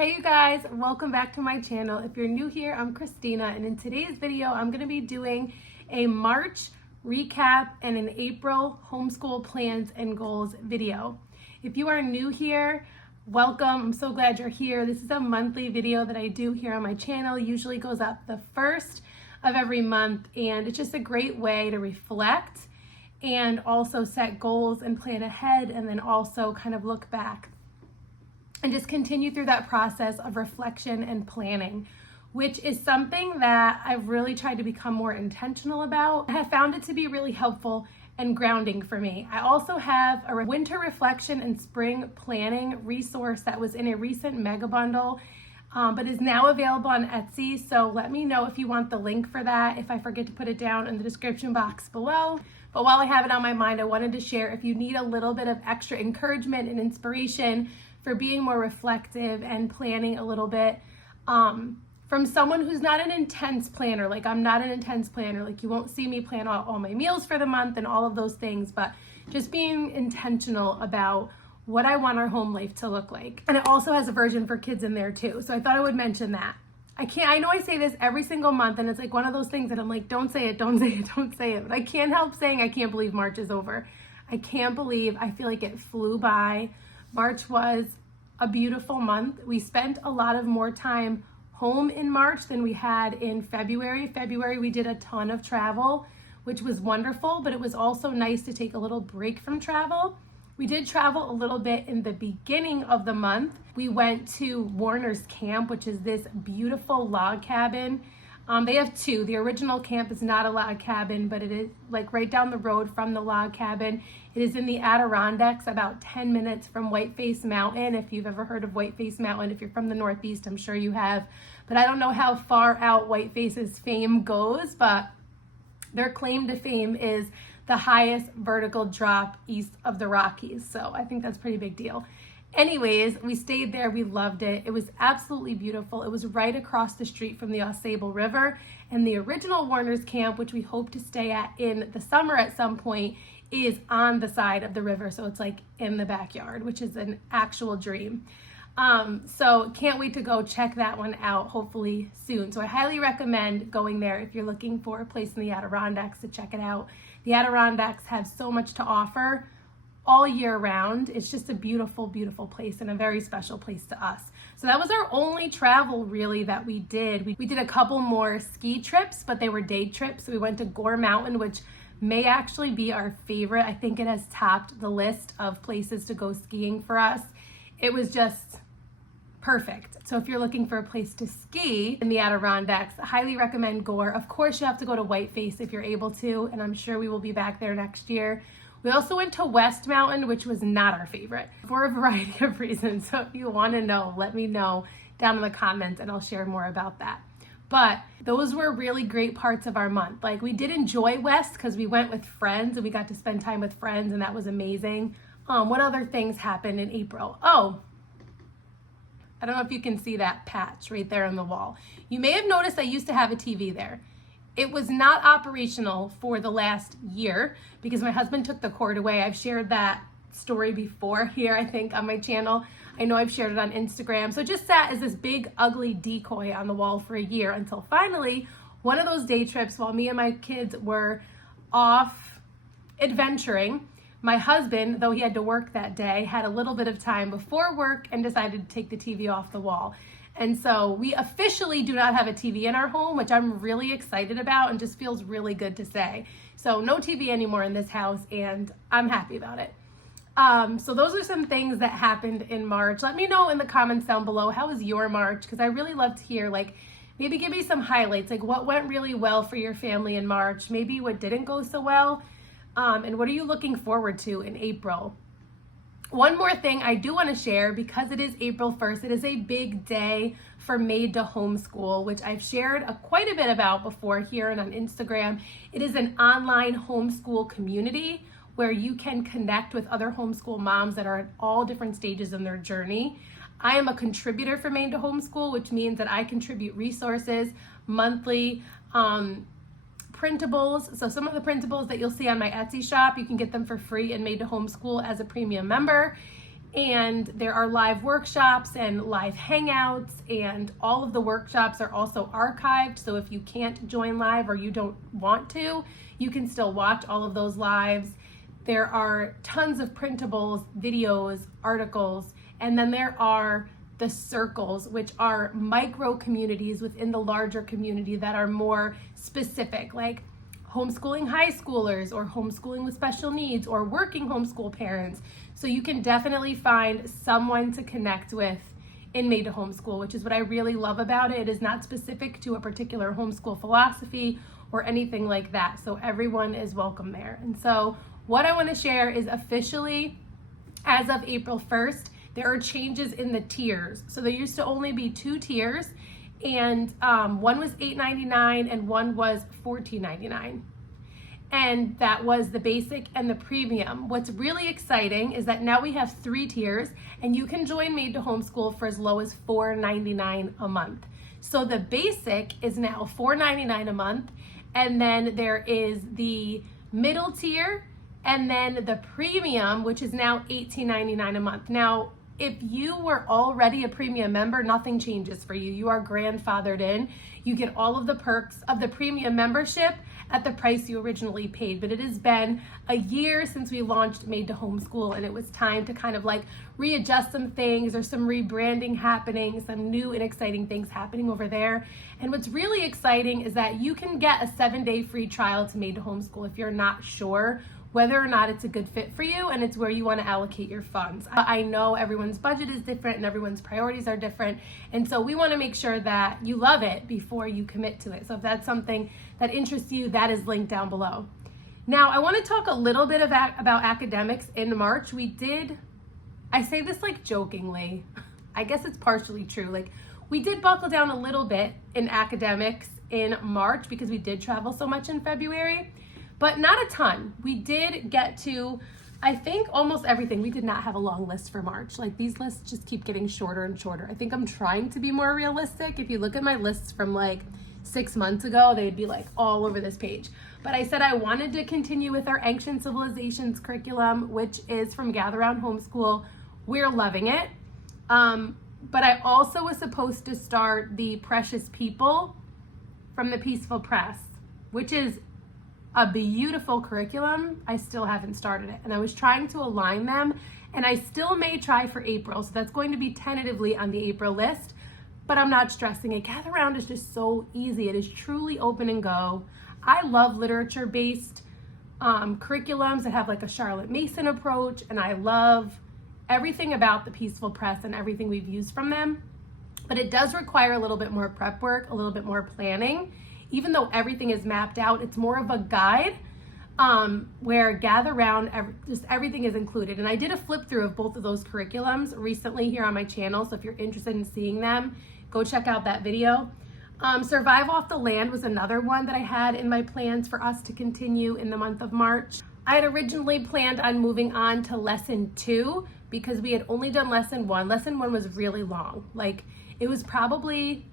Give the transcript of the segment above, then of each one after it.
Hey you guys, welcome back to my channel. If you're new here, I'm Christina, and in today's video, I'm gonna be doing a March recap and an April homeschool plans and goals video. If you are new here, welcome. I'm so glad you're here. This is a monthly video that I do here on my channel. It usually goes up the first of every month, and it's just a great way to reflect and also set goals and plan ahead, and then also kind of look back and just continue through that process of reflection and planning, which is something that I've really tried to become more intentional about. I have found it to be really helpful and grounding for me. I also have a winter reflection and spring planning resource that was in a recent mega bundle, but is now available on Etsy. So let me know if you want the link for that, if I forget to put it down in the description box below. But while I have it on my mind, I wanted to share if you need a little bit of extra encouragement and inspiration for being more reflective and planning a little bit from someone who's not an intense planner. Like, I'm not an intense planner. Like, you won't see me plan all my meals for the month and all of those things, but just being intentional about what I want our home life to look like. And it also has a version for kids in there too. So I thought I would mention that. I know I say this every single month, and it's like one of those things that I'm like, don't say it, don't say it, don't say it. But I can't help saying I can't believe March is over. I feel like it flew by. March was a beautiful month. We spent a lot of more time home in March than we had in February. February, we did a ton of travel, which was wonderful, but it was also nice to take a little break from travel. We did travel a little bit in the beginning of the month. We went to Warner's Camp, which is this beautiful log cabin. They have two. The original camp is not a log cabin, but it is like right down the road from the log cabin. It is in the Adirondacks, about 10 minutes from Whiteface Mountain. If you've ever heard of Whiteface Mountain, if you're from the Northeast, I'm sure you have. But I don't know how far out Whiteface's fame goes, but their claim to fame is the highest vertical drop east of the Rockies. So I think that's a pretty big deal. Anyways, we stayed there. We loved it. It was absolutely beautiful. It was right across the street from the Ausable River, and the original Warner's Camp, which we hope to stay at in the summer at some point, is on the side of the river. So it's like in the backyard, which is an actual dream. So can't wait to go check that one out, hopefully soon. So I highly recommend going there if you're looking for a place in the Adirondacks to check it out. The Adirondacks have so much to offer all year round. It's just a beautiful, beautiful place and a very special place to us. So that was our only travel really that we did. We did a couple more ski trips, but they were day trips. So we went to Gore Mountain, which may actually be our favorite. I think it has topped the list of places to go skiing for us. It was just perfect. So if you're looking for a place to ski in the Adirondacks, I highly recommend Gore. Of course, you have to go to Whiteface if you're able to, and I'm sure we will be back there next year. We also went to West Mountain, which was not our favorite for a variety of reasons. So if you want to know, let me know down in the comments and I'll share more about that. But those were really great parts of our month. Like, we did enjoy West because we went with friends and we got to spend time with friends, and that was amazing. What other things happened in April? Oh, I don't know if you can see that patch right there on the wall. You may have noticed I used to have a TV there. It was not operational for the last year because my husband took the cord away. I've shared that story before here, I think, on my channel. I know I've shared it on Instagram. So it just sat as this big, ugly decoy on the wall for a year until finally, one of those day trips while me and my kids were off adventuring, my husband, though he had to work that day, had a little bit of time before work and decided to take the TV off the wall. And so we officially do not have a TV in our home, which I'm really excited about and just feels really good to say. So no TV anymore in this house, and I'm happy about it. So those are some things that happened in March. Let me know in the comments down below, how was your March? Because I really love to hear, like, maybe give me some highlights, like what went really well for your family in March, maybe what didn't go so well, and what are you looking forward to in April? One more thing I do want to share, because it is April 1st, it is a big day for Made to Homeschool, which I've shared quite a bit about before here and on Instagram. It is an online homeschool community where you can connect with other homeschool moms that are at all different stages in their journey. I am a contributor for Made to Homeschool, which means that I contribute resources monthly, printables. So some of the printables that you'll see on my Etsy shop, you can get them for free and Made to Homeschool as a premium member. And there are live workshops and live hangouts, and all of the workshops are also archived. So if you can't join live or you don't want to, you can still watch all of those lives. There are tons of printables, videos, articles, and then there are the circles, which are micro communities within the larger community that are more specific, like homeschooling high schoolers or homeschooling with special needs or working homeschool parents. So you can definitely find someone to connect with in Made to Homeschool, which is what I really love about it. It is not specific to a particular homeschool philosophy or anything like that. So everyone is welcome there. And so what I want to share is officially, as of April 1st, there are changes in the tiers. So there used to only be 2 tiers, and one was $8.99 and one was $14.99. And that was the basic and the premium. What's really exciting is that now we have 3 tiers, and you can join Made to Homeschool for as low as $4.99 a month. So the basic is now $4.99 a month, and then there is the middle tier, and then the premium, which is now $18.99 a month. Now, if you were already a premium member, nothing changes for you. You are grandfathered in. You get all of the perks of the premium membership at the price you originally paid. But it has been a year since we launched Made to Homeschool, and it was time to kind of like readjust some things. There's some rebranding happening, some new and exciting things happening over there. And what's really exciting is that you can get a 7-day free trial to Made to Homeschool if you're not sure whether or not it's a good fit for you and it's where you want to allocate your funds. I know everyone's budget is different and everyone's priorities are different, and so we want to make sure that you love it before you commit to it. So if that's something that interests you, that is linked down below. Now, I want to talk a little bit about academics. In March, I say this like jokingly, I guess it's partially true, like we did buckle down a little bit in academics in March because we did travel so much in February. But not a ton. We did get to, I think, almost everything. We did not have a long list for March. Like, these lists just keep getting shorter and shorter. I think I'm trying to be more realistic. If you look at my lists from like 6 months ago, they'd be like all over this page. But I said I wanted to continue with our Ancient Civilizations curriculum, which is from Gather Round Homeschool. We're loving it. But I also was supposed to start the Precious People from the Peaceful Press, which is a beautiful curriculum. I still haven't started it, and I was trying to align them, and I still may try for April, so that's going to be tentatively on the April list, but I'm not stressing it. Gather Round is just so easy. It is truly open and go. I love literature-based curriculums that have like a Charlotte Mason approach, and I love everything about the Peaceful Press and everything we've used from them, but it does require a little bit more prep work, a little bit more planning. Even though everything is mapped out, it's more of a guide where Gather Round, just everything is included. And I did a flip through of both of those curriculums recently here on my channel. So if you're interested in seeing them, go check out that video. Survive Off the Land was another one that I had in my plans for us to continue in the month of March. I had originally planned on moving on to lesson 2 because we had only done lesson 1. Lesson 1 was really long. Like, it was probably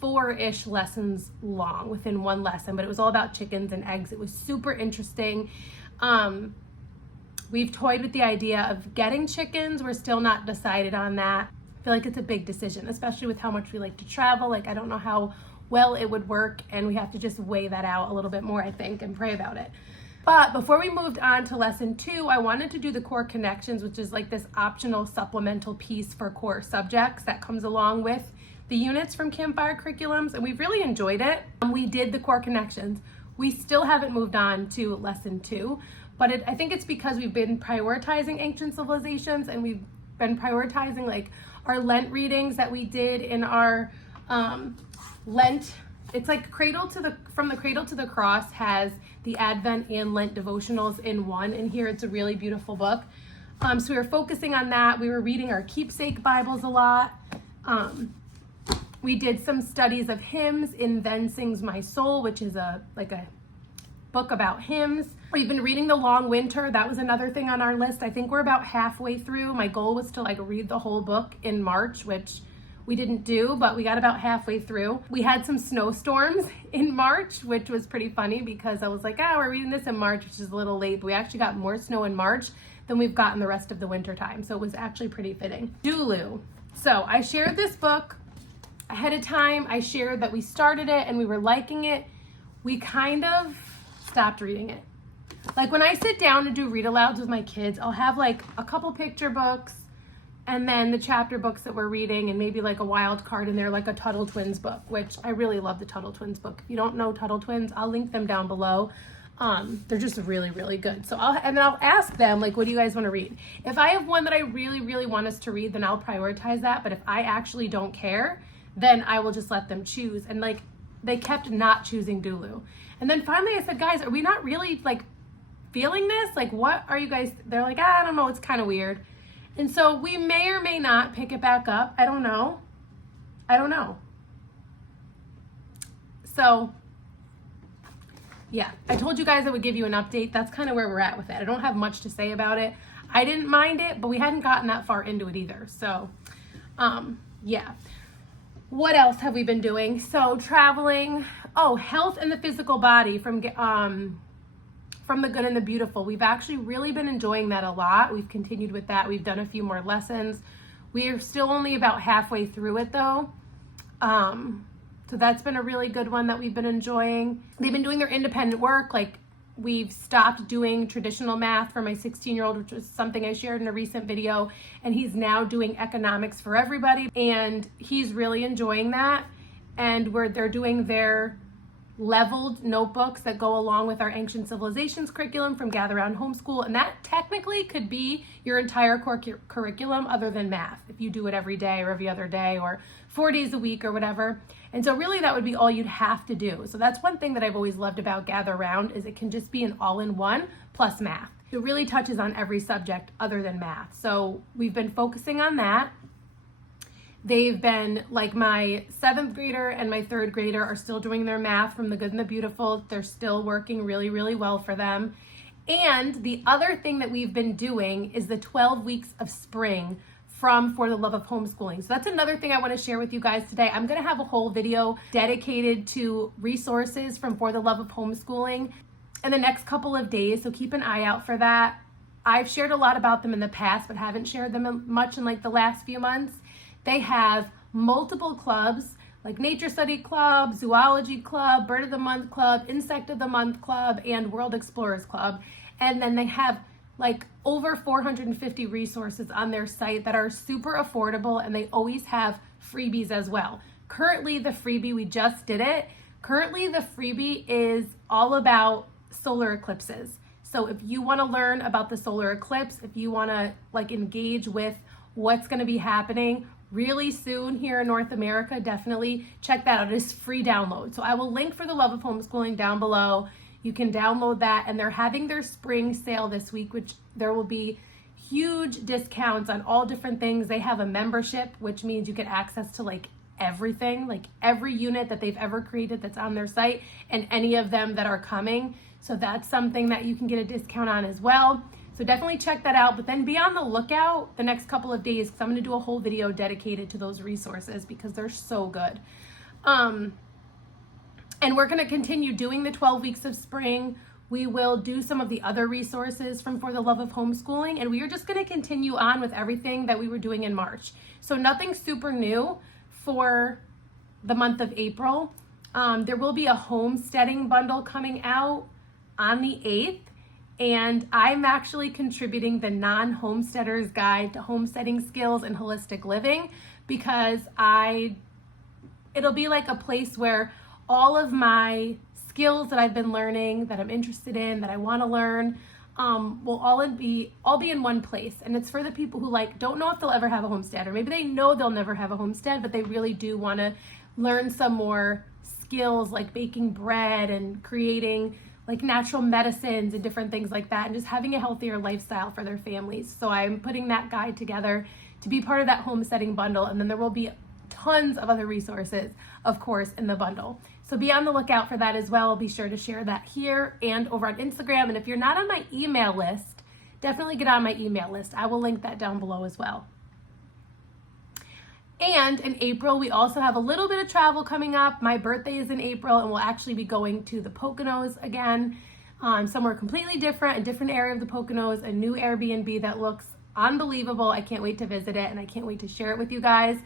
4-ish lessons long within one lesson, but it was all about chickens and eggs. It was super interesting. We've toyed with the idea of getting chickens. We're still not decided on that. I feel like it's a big decision, especially with how much we like to travel. Like, I don't know how well it would work, and we have to just weigh that out a little bit more, I think, and pray about it. But before we moved on to lesson 2, I wanted to do the core connections, which is like this optional supplemental piece for core subjects that comes along with the units from Campfire curriculums, and we've really enjoyed it. We did the core connections. We still haven't moved on to lesson 2, but I think it's because we've been prioritizing Ancient Civilizations, and we've been prioritizing like our Lent readings that we did in our Lent. It's like From the Cradle to the Cross has the Advent and Lent devotionals in one, and here it's a really beautiful book. So we were focusing on that. We were reading our keepsake Bibles a lot. We did some studies of hymns in Then Sings My Soul, which is a book about hymns. We've been reading The Long Winter. That was another thing on our list. I think we're about halfway through. My goal was to like read the whole book in March, which we didn't do, but we got about halfway through. We had some snowstorms in March, which was pretty funny because I was like, we're reading this in March, which is a little late, but we actually got more snow in March than we've gotten the rest of the winter time. So it was actually pretty fitting. Dulu. So I shared this book ahead of time. I shared that we started it and we were liking it. We kind of stopped reading it. Like when I sit down to do read alouds with my kids, I'll have like a couple picture books and then the chapter books that we're reading and maybe like a wild card in there, like a Tuttle Twins book, which I really love the Tuttle Twins book. If you don't know Tuttle Twins, I'll link them down below. They're just really, really good. So I'll ask them, like, what do you guys want to read? If I have one that I really, really want us to read, then I'll prioritize that. But if I actually don't care, then I will just let them choose. And like, they kept not choosing Dulu. And then finally I said, guys, are we not really like feeling this? Like, what are you guys? They're like, I don't know. It's kind of weird. And so we may or may not pick it back up. I don't know. So yeah, I told you guys I would give you an update. That's kind of where we're at with it. I don't have much to say about it. I didn't mind it, but we hadn't gotten that far into it either. So, yeah. What else have we been doing? So traveling. Oh, health and the physical body from the good and the beautiful. We've actually really been enjoying that a lot. We've continued with that. We've done a few more lessons. We are still only about halfway through it though. So that's been a really good one that we've been enjoying. They've been doing their independent work. Like we've stopped doing traditional math for my 16-year-old, which was something I shared in a recent video. And he's now doing economics for everybody. And he's really enjoying that. And they're doing their leveled notebooks that go along with our Ancient Civilizations curriculum from Gather Round Homeschool. And that technically could be your entire curriculum other than math, if you do it every day or every other day or 4 days a week or whatever. And so really that would be all you'd have to do. So that's one thing that I've always loved about Gather Round is it can just be an all-in-one plus math. It really touches on every subject other than math. So we've been focusing on that. They've been, like my 7th grader and my 3rd grader are still doing their math from the good and the beautiful. They're still working really, really well for them. And the other thing that we've been doing is the 12 weeks of spring from For the Love of Homeschooling. So that's another thing I want to share with you guys today. I'm going to have a whole video dedicated to resources from For the Love of Homeschooling in the next couple of days. So keep an eye out for that. I've shared a lot about them in the past, but haven't shared them much in like the last few months. They have multiple clubs like Nature Study Club, Zoology Club, Bird of the Month Club, Insect of the Month Club, and World Explorers Club. And then they have like over 450 resources on their site that are super affordable, and they always have freebies as well. Currently, the freebie, we just did it. Currently, the freebie is all about solar eclipses. So if you want to learn about the solar eclipse, if you want to like engage with what's going to be happening really soon here in North America, definitely check that out. It is free download. So I will link For the Love of Homeschooling down below. You can download that, and they're having their spring sale this week, which there will be huge discounts on all different things. They have a membership, which means you get access to like everything, like every unit that they've ever created that's on their site and any of them that are coming. So that's something that you can get a discount on as well. So definitely check that out, but then be on the lookout the next couple of days because I'm going to do a whole video dedicated to those resources because they're so good. And we're going to continue doing the 12 weeks of spring. We will do some of the other resources from For the Love of Homeschooling, and we are just going to continue on with everything that we were doing in March. So nothing super new for the month of April. There will be a homesteading bundle coming out on the 8th. And I'm actually contributing the non-homesteader's guide to homesteading skills and holistic living because it'll be like a place where all of my skills that I've been learning, that I'm interested in, that I want to learn, will all be in one place. And it's for the people who like don't know if they'll ever have a homestead, or maybe they know they'll never have a homestead, but they really do want to learn some more skills like baking bread and creating like natural medicines and different things like that, and just having a healthier lifestyle for their families. So I'm putting that guide together to be part of that homesteading bundle, and then there will be tons of other resources, of course, in the bundle. So be on the lookout for that as well. I'll be sure to share that here and over on Instagram. And if you're not on my email list, definitely get on my email list. I will link that down below as well. And in April, we also have a little bit of travel coming up. My birthday is in April, and we'll actually be going to the Poconos again. somewhere completely different, a different area of the Poconos, a new Airbnb that looks unbelievable. I can't wait to visit it, and I can't wait to share it with you guys.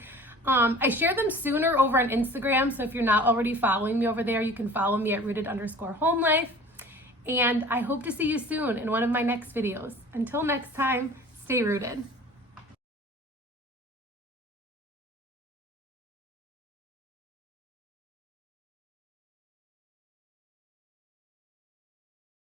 I share them sooner over on Instagram, so if you're not already following me over there, you can follow me at rooted_homelife. And I hope to see you soon in one of my next videos. Until next time, stay rooted.